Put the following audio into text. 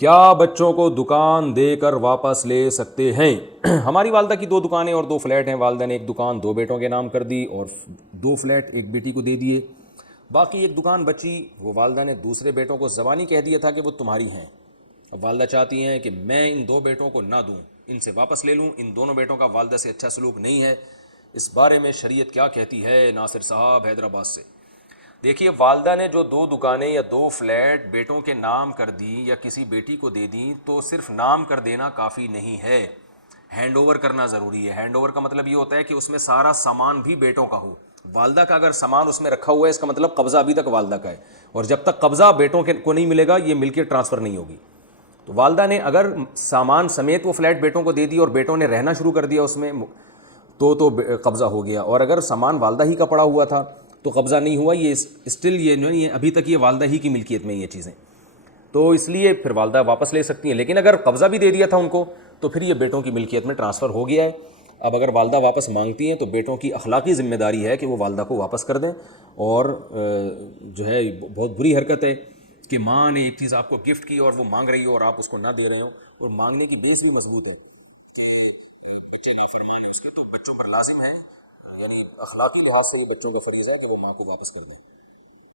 کیا بچوں کو دکان دے کر واپس لے سکتے ہیں؟ ہماری والدہ کی 2 دکانیں اور 2 فلیٹ ہیں. والدہ نے ایک دکان 2 بیٹوں کے نام کر دی اور 2 فلیٹ ایک بیٹی کو دے دیے. باقی ایک دکان بچی، وہ والدہ نے دوسرے بیٹوں کو زبانی کہہ دیا تھا کہ وہ تمہاری ہیں. اب والدہ چاہتی ہیں کہ میں ان 2 بیٹوں کو نہ دوں، ان سے واپس لے لوں. ان دونوں بیٹوں کا والدہ سے اچھا سلوک نہیں ہے. اس بارے میں شریعت کیا کہتی ہے؟ ناصر صاحب حیدرآباد سے. دیکھیے، والدہ نے جو 2 دکانیں یا 2 فلیٹ بیٹوں کے نام کر دی یا کسی بیٹی کو دے دیں تو صرف نام کر دینا کافی نہیں ہے، ہینڈ اوور کرنا ضروری ہے. ہینڈ اوور کا مطلب یہ ہوتا ہے کہ اس میں سارا سامان بھی بیٹوں کا ہو. والدہ کا اگر سامان اس میں رکھا ہوا ہے، اس کا مطلب قبضہ ابھی تک والدہ کا ہے، اور جب تک قبضہ بیٹوں کو نہیں ملے گا یہ ملکیت ٹرانسفر نہیں ہوگی. تو والدہ نے اگر سامان سمیت وہ فلیٹ بیٹوں کو دے دی اور بیٹوں نے رہنا شروع کر دیا اس میں تو قبضہ ہو گیا. اور اگر سامان والدہ ہی کا پڑا ہوا تھا تو قبضہ نہیں ہوا. یہ اسٹل یہ ابھی تک یہ والدہ ہی کی ملکیت میں یہ چیزیں، تو اس لیے پھر والدہ واپس لے سکتی ہیں. لیکن اگر قبضہ بھی دے دیا تھا ان کو تو پھر یہ بیٹوں کی ملکیت میں ٹرانسفر ہو گیا ہے. اب اگر والدہ واپس مانگتی ہیں تو بیٹوں کی اخلاقی ذمہ داری ہے کہ وہ والدہ کو واپس کر دیں. اور جو ہے بہت بری حرکت ہے کہ ماں نے ایک چیز آپ کو گفٹ کی اور وہ مانگ رہی ہو اور آپ اس کو نہ دے رہے ہو، اور مانگنے کی بیس بھی مضبوط ہے کہ بچے نافرمان ہیں اس کے، تو بچوں پر لازم ہے، یعنی اخلاقی لحاظ سے یہ بچوں کا فریضہ ہے کہ وہ ماں کو واپس کر دیں.